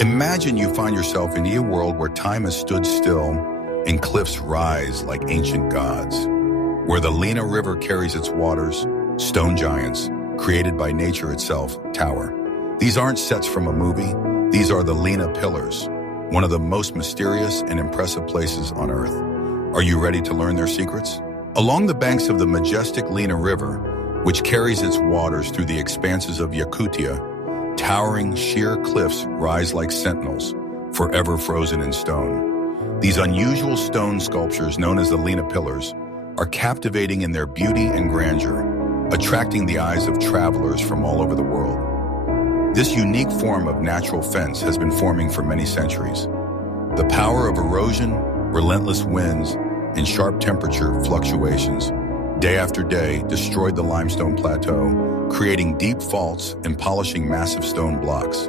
Imagine you find yourself in a world where time has stood still and cliffs rise like ancient gods, where the Lena River carries its waters, stone giants, created by nature itself, tower. These aren't sets from a movie, these are the Lena Pillars, one of the most mysterious and impressive places on Earth. Are you ready to learn their secrets? Along the banks of the majestic Lena River, which carries its waters through the expanses of Yakutia, towering sheer cliffs rise like sentinels, forever frozen in stone. These unusual stone sculptures, known as the Lena Pillars, are captivating in their beauty and grandeur, attracting the eyes of travelers from all over the world. This unique form of natural fence has been forming for many centuries. The power of erosion, relentless winds, and sharp temperature fluctuations, day after day, destroyed the limestone plateau, creating deep faults and polishing massive stone blocks.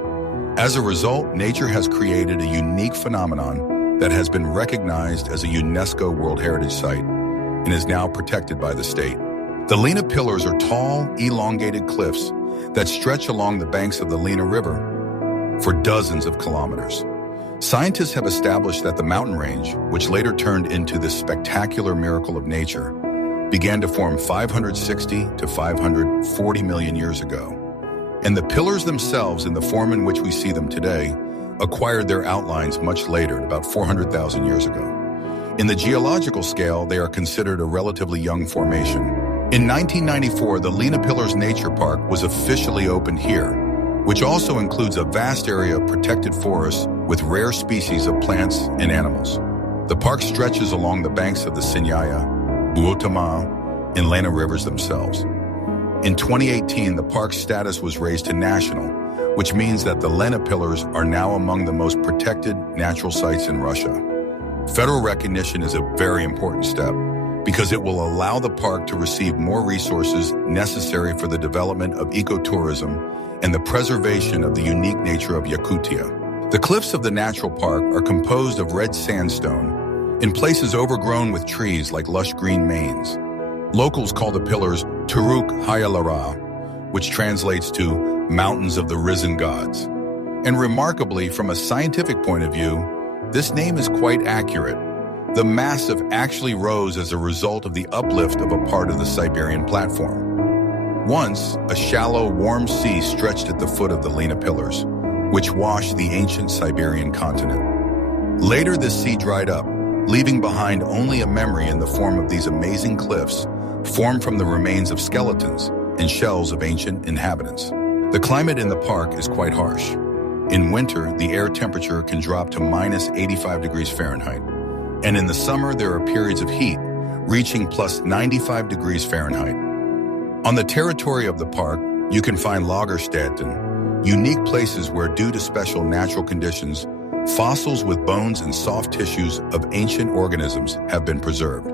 As a result, nature has created a unique phenomenon that has been recognized as a UNESCO World Heritage Site and is now protected by the state. The Lena Pillars are tall, elongated cliffs that stretch along the banks of the Lena River for dozens of kilometers. Scientists have established that the mountain range, which later turned into this spectacular miracle of nature, began to form 560 to 540 million years ago. And the pillars themselves, in the form in which we see them today, acquired their outlines much later, about 400,000 years ago. In the geological scale, they are considered a relatively young formation. In 1994, the Lena Pillars Nature Park was officially opened here, which also includes a vast area of protected forests with rare species of plants and animals. The park stretches along the banks of the Sinyaya, Buotama, and Lena rivers themselves. In 2018, the park's status was raised to national, which means that the Lena Pillars are now among the most protected natural sites in Russia. Federal recognition is a very important step because it will allow the park to receive more resources necessary for the development of ecotourism and the preservation of the unique nature of Yakutia. The cliffs of the natural park are composed of red sandstone in places overgrown with trees like lush green manes. Locals call the pillars Turuk Hayalara, which translates to mountains of the risen gods. And remarkably, from a scientific point of view, this name is quite accurate. The massif actually rose as a result of the uplift of a part of the Siberian platform. Once, a shallow, warm sea stretched at the foot of the Lena Pillars, which washed the ancient Siberian continent. Later, this sea dried up, leaving behind only a memory in the form of these amazing cliffs formed from the remains of skeletons and shells of ancient inhabitants. The climate in the park is quite harsh. In winter, the air temperature can drop to minus 85 degrees Fahrenheit. And in the summer, there are periods of heat, reaching plus 95 degrees Fahrenheit. On the territory of the park, you can find Lagerstätten, unique places where, due to special natural conditions, fossils with bones and soft tissues of ancient organisms have been preserved.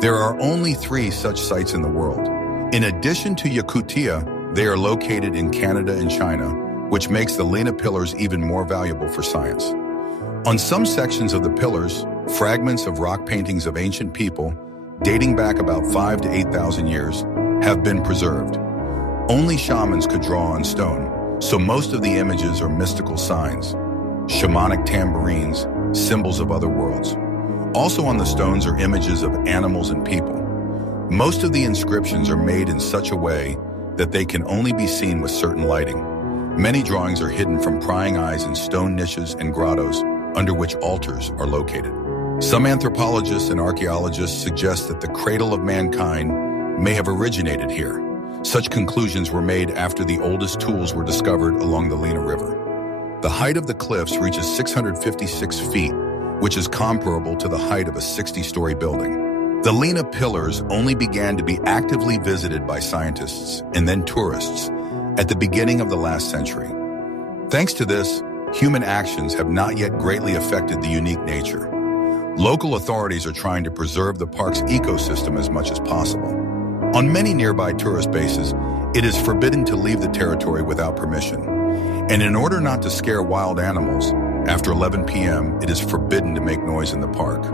There are only 3 such sites in the world. In addition to Yakutia, they are located in Canada and China, which makes the Lena Pillars even more valuable for science. On some sections of the pillars, fragments of rock paintings of ancient people, dating back about 5,000 to 8,000 years, have been preserved. Only shamans could draw on stone, so most of the images are mystical signs, shamanic tambourines, symbols of other worlds. Also on the stones are images of animals and people. Most of the inscriptions are made in such a way that they can only be seen with certain lighting. Many drawings are hidden from prying eyes in stone niches and grottos under which altars are located. Some anthropologists and archaeologists suggest that the cradle of mankind may have originated here. Such conclusions were made after the oldest tools were discovered along the Lena River. The height of the cliffs reaches 656 feet, which is comparable to the height of a 60-story building. The Lena Pillars only began to be actively visited by scientists and then tourists at the beginning of the last century. Thanks to this, human actions have not yet greatly affected the unique nature. Local authorities are trying to preserve the park's ecosystem as much as possible. On many nearby tourist bases, it is forbidden to leave the territory without permission. And in order not to scare wild animals, after 11 p.m., it is forbidden to make noise in the park.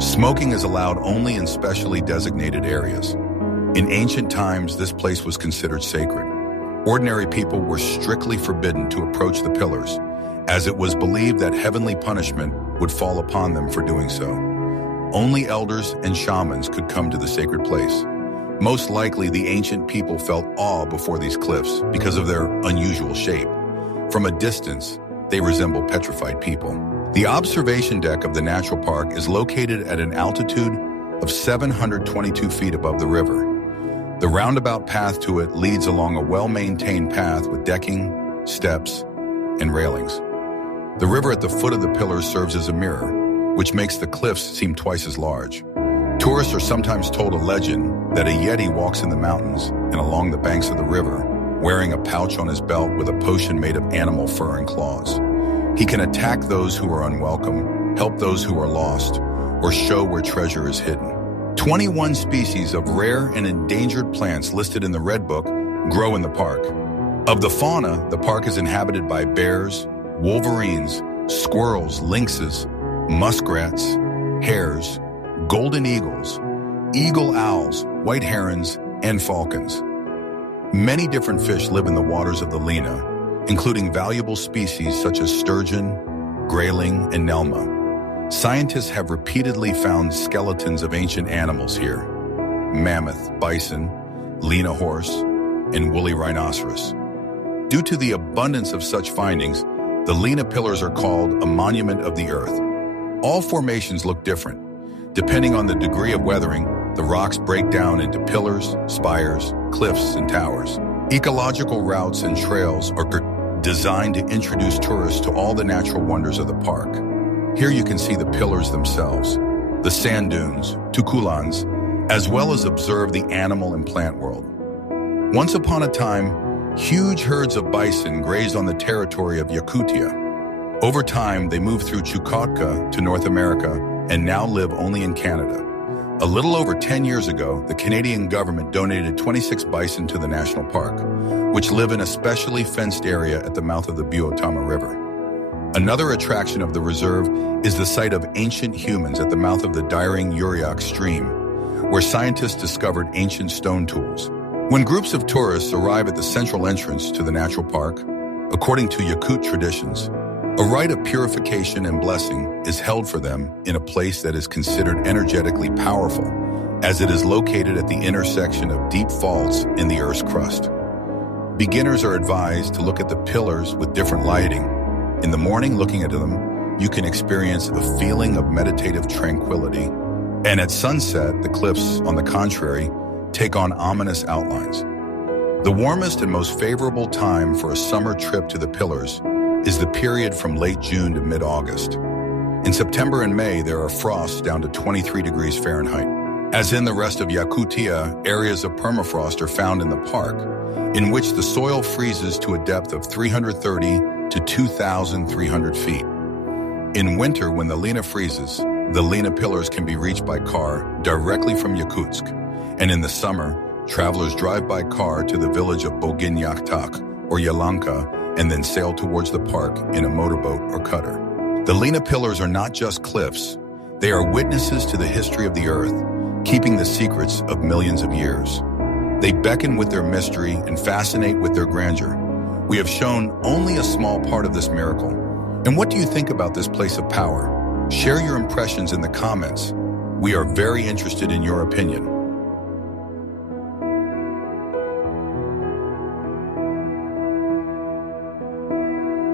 Smoking is allowed only in specially designated areas. In ancient times, this place was considered sacred. Ordinary people were strictly forbidden to approach the pillars, as it was believed that heavenly punishment would fall upon them for doing so. Only elders and shamans could come to the sacred place. Most likely, the ancient people felt awe before these cliffs because of their unusual shape. From a distance, they resemble petrified people. The observation deck of the natural park is located at an altitude of 722 feet above the river. The roundabout path to it leads along a well-maintained path with decking, steps, and railings. The river at the foot of the pillars serves as a mirror, which makes the cliffs seem twice as large. Tourists are sometimes told a legend that a Yeti walks in the mountains and along the banks of the river, wearing a pouch on his belt with a potion made of animal fur and claws. He can attack those who are unwelcome, help those who are lost, or show where treasure is hidden. 21 species of rare and endangered plants listed in the Red Book grow in the park. Of the fauna, the park is inhabited by bears, wolverines, squirrels, lynxes, muskrats, hares, golden eagles, eagle owls, white herons, and falcons. Many different fish live in the waters of the Lena, including valuable species such as sturgeon, grayling, and nelma. Scientists have repeatedly found skeletons of ancient animals here: mammoth, bison, Lena horse, and woolly rhinoceros. Due to the abundance of such findings, the Lena Pillars are called a monument of the earth. All formations look different. Depending on the degree of weathering, the rocks break down into pillars, spires, cliffs, and towers. Ecological routes and trails are designed to introduce tourists to all the natural wonders of the park. Here you can see the pillars themselves, the sand dunes, tukulans, as well as observe the animal and plant world. Once upon a time, huge herds of bison grazed on the territory of Yakutia. Over time, they moved through Chukotka to North America and now live only in Canada. A little over 10 years ago, the Canadian government donated 26 bison to the national park, which live in a specially fenced area at the mouth of the Buotama River. Another attraction of the reserve is the site of ancient humans at the mouth of the Diring Uriak stream, where scientists discovered ancient stone tools. When groups of tourists arrive at the central entrance to the natural park, according to Yakut traditions, a rite of purification and blessing is held for them in a place that is considered energetically powerful, as it is located at the intersection of deep faults in the Earth's crust. Beginners are advised to look at the pillars with different lighting. In the morning, looking at them, you can experience a feeling of meditative tranquility. And at sunset, the cliffs, on the contrary, take on ominous outlines. The warmest and most favorable time for a summer trip to the pillars is the period from late June to mid-August. In September and May, there are frosts down to 23 degrees Fahrenheit. As in the rest of Yakutia, areas of permafrost are found in the park, in which the soil freezes to a depth of 330 to 2,300 feet. In winter, when the Lena freezes, the Lena Pillars can be reached by car directly from Yakutsk, and in the summer, travelers drive by car to the village of Boginyaktak or Yalanka and then sail towards the park in a motorboat or cutter. The Lena Pillars are not just cliffs, they are witnesses to the history of the earth, keeping the secrets of millions of years. They beckon with their mystery and fascinate with their grandeur. We have shown only a small part of this miracle. And what do you think about this place of power? Share your impressions in the comments. We are very interested in your opinion.